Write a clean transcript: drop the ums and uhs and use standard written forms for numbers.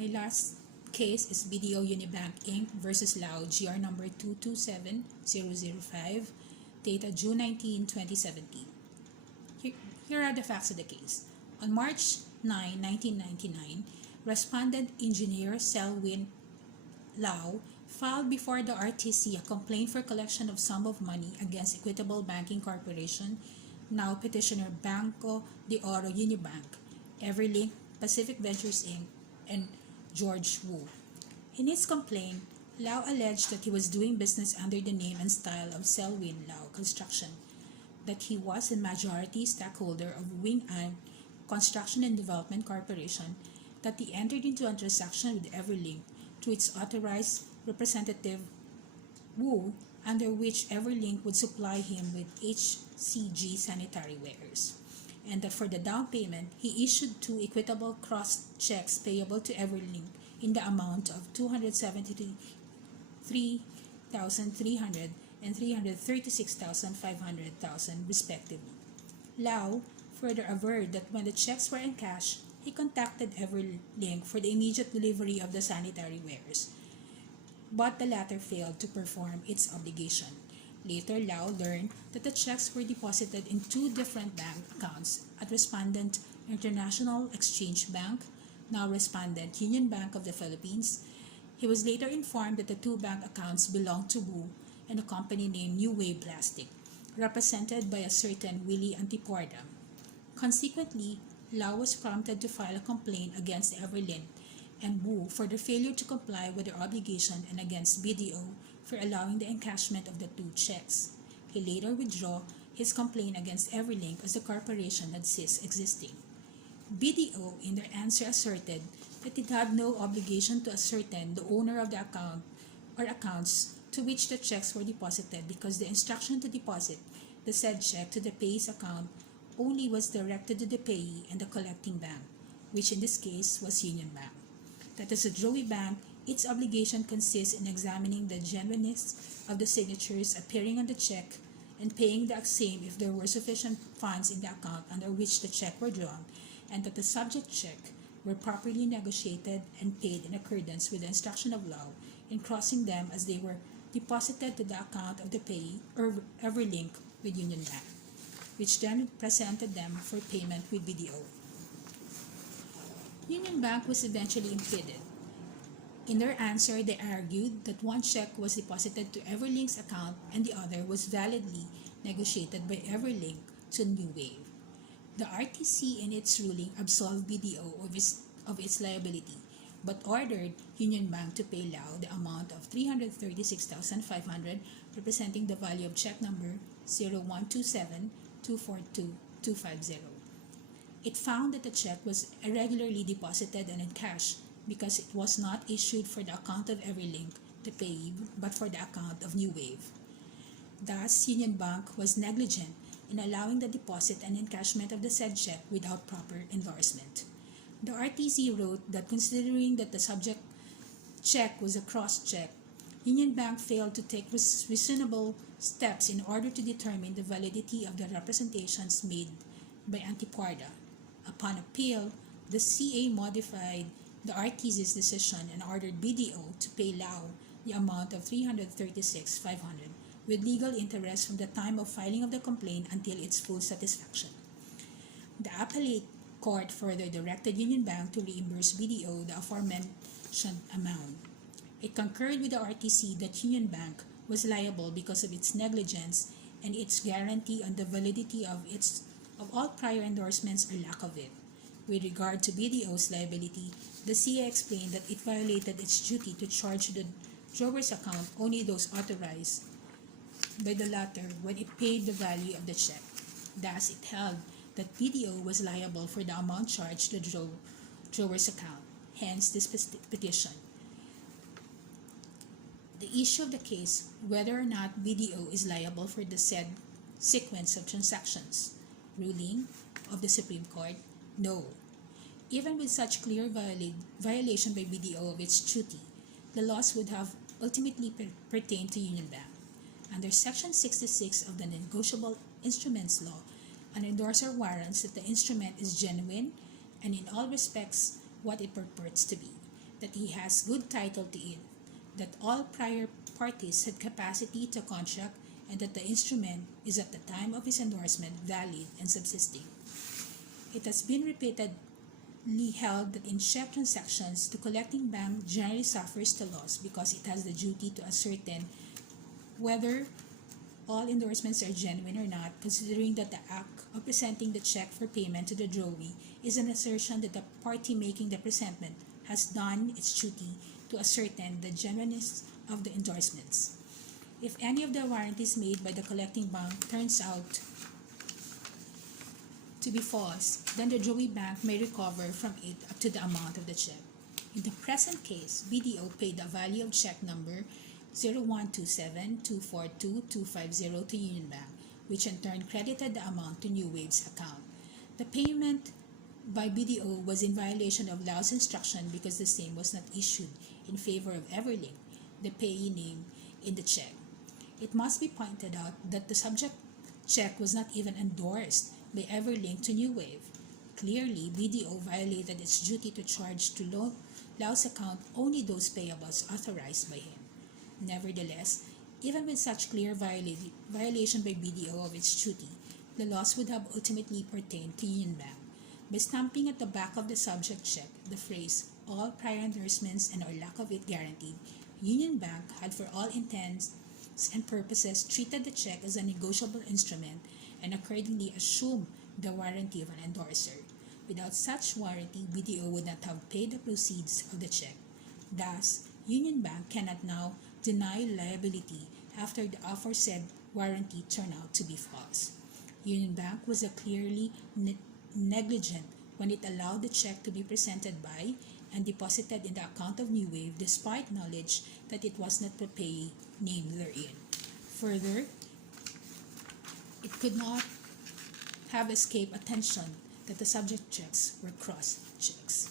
My last case is BDO Unibank Inc. versus Lau, GR number 227005, dated June 19, 2017. Here are the facts of the case. On March 9, 1999, respondent engineer Selwyn Lau filed before the RTC a complaint for collection of sum of money against Equitable Banking Corporation, now petitioner Banco de Oro Unibank, Everlink, Pacific Ventures Inc., and George Wu. In his complaint, Lau alleged that he was doing business under the name and style of Selwyn Lau Construction, that he was a majority stockholder of Wing An Construction and Development Corporation, that he entered into a transaction with Everlink through its authorized representative Wu, under which Everlink would supply him with HCG sanitary wares, and that for the down payment, he issued 2 equitable cross checks payable to Everlink in the amount of $273,300 and $336,500 respectively. Lau further averred that when the checks were encashed, he contacted Everlink for the immediate delivery of the sanitary wares, but the latter failed to perform its obligation. Later, Lau learned that the checks were deposited in 2 different bank accounts at Respondent International Exchange Bank, now Respondent Union Bank of the Philippines. He was later informed that the 2 bank accounts belonged to Wu and a company named New Wave Plastic, represented by a certain Willie Antiporda. Consequently, Lau was prompted to file a complaint against Everlink and Wu for their failure to comply with their obligation and against BDO for allowing the encashment of the 2 checks. He later withdrew his complaint against Everlink as the corporation had ceased existing. BDO, in their answer, asserted that it had no obligation to ascertain the owner of the account or accounts to which the checks were deposited because the instruction to deposit the said check to the payee's account only was directed to the payee and the collecting bank, which in this case was Union Bank. That as a Joey Bank, its obligation consists in examining the genuineness of the signatures appearing on the check and paying the same if there were sufficient funds in the account under which the check were drawn, and that the subject check were properly negotiated and paid in accordance with the instruction of law in crossing them as they were deposited to the account of the payee or Everlink with Union Bank, which then presented them for payment with BDO. Union Bank was eventually impeded. In their answer, they argued that one check was deposited to Everlink's account and the other was validly negotiated by Everlink to New Wave. The RTC in its ruling absolved BDO of its liability, but ordered Union Bank to pay Lau the amount of $336,500, representing the value of check number 0127242250. It found that the check was irregularly deposited and in cash because it was not issued for the account of Everlink, the payee, but for the account of New Wave. Thus, Union Bank was negligent in allowing the deposit and encashment of the said check without proper endorsement. The RTC wrote that considering that the subject check was a cross check, Union Bank failed to take reasonable steps in order to determine the validity of the representations made by Antiporda. Upon appeal, the CA modified the RTC's decision and ordered BDO to pay Lau the amount of $336,500 with legal interest from the time of filing of the complaint until its full satisfaction. The appellate court further directed Union Bank to reimburse BDO the aforementioned amount. It concurred with the RTC that Union Bank was liable because of its negligence and its guarantee on the validity of all prior endorsements or lack of it. With regard to BDO's liability, the CA explained that it violated its duty to charge to the drawer's account only those authorized by the latter when it paid the value of the check. Thus, it held that BDO was liable for the amount charged to the drawer's account, hence this petition. The issue of the case, whether or not BDO is liable for the said sequence of transactions. Ruling of the Supreme Court, no. Even with such clear violation by BDO of its duty, the loss would have ultimately pertained to Union Bank. Under Section 66 of the Negotiable Instruments Law, an endorser warrants that the instrument is genuine and in all respects what it purports to be. that he has good title to it, that all prior parties had capacity to contract, and that the instrument is at the time of his endorsement valid and subsisting. It has been repeatedly held that in check transactions, the collecting bank generally suffers the loss because it has the duty to ascertain whether all endorsements are genuine or not, considering that the act of presenting the check for payment to the drawee is an assertion that the party making the presentment has done its duty to ascertain the genuineness of the endorsements. If any of the warranties made by the collecting bank turns out to be false, then the drawee bank may recover from it up to the amount of the check. In the present case, BDO paid the value of check number 0127242250 to Union Bank, which in turn credited the amount to New Wave's account. The payment by BDO was in violation of Lau's instruction because the same was not issued in favor of Everlink, the payee name in the check. It must be pointed out that the subject check was not even endorsed by Everlink to New Wave. Clearly, BDO violated its duty to charge to Lau's account only those payables authorized by him. Nevertheless, even with such clear violation by BDO of its duty, the loss would have ultimately pertained to Union Bank. By stamping at the back of the subject check the phrase, all prior endorsements and or lack of it guaranteed, Union Bank had for all intents and purposes treated the check as a negotiable instrument and accordingly assumed the warranty of an endorser. Without such warranty, BDO would not have paid the proceeds of the check. Thus, Union Bank cannot now deny liability after the aforesaid warranty turned out to be false. Union Bank was clearly negligent when it allowed the check to be presented by and deposited in the account of New Wave despite knowledge that it was not the payee named therein. Further, it could not have escaped attention that the subject checks were cross checks.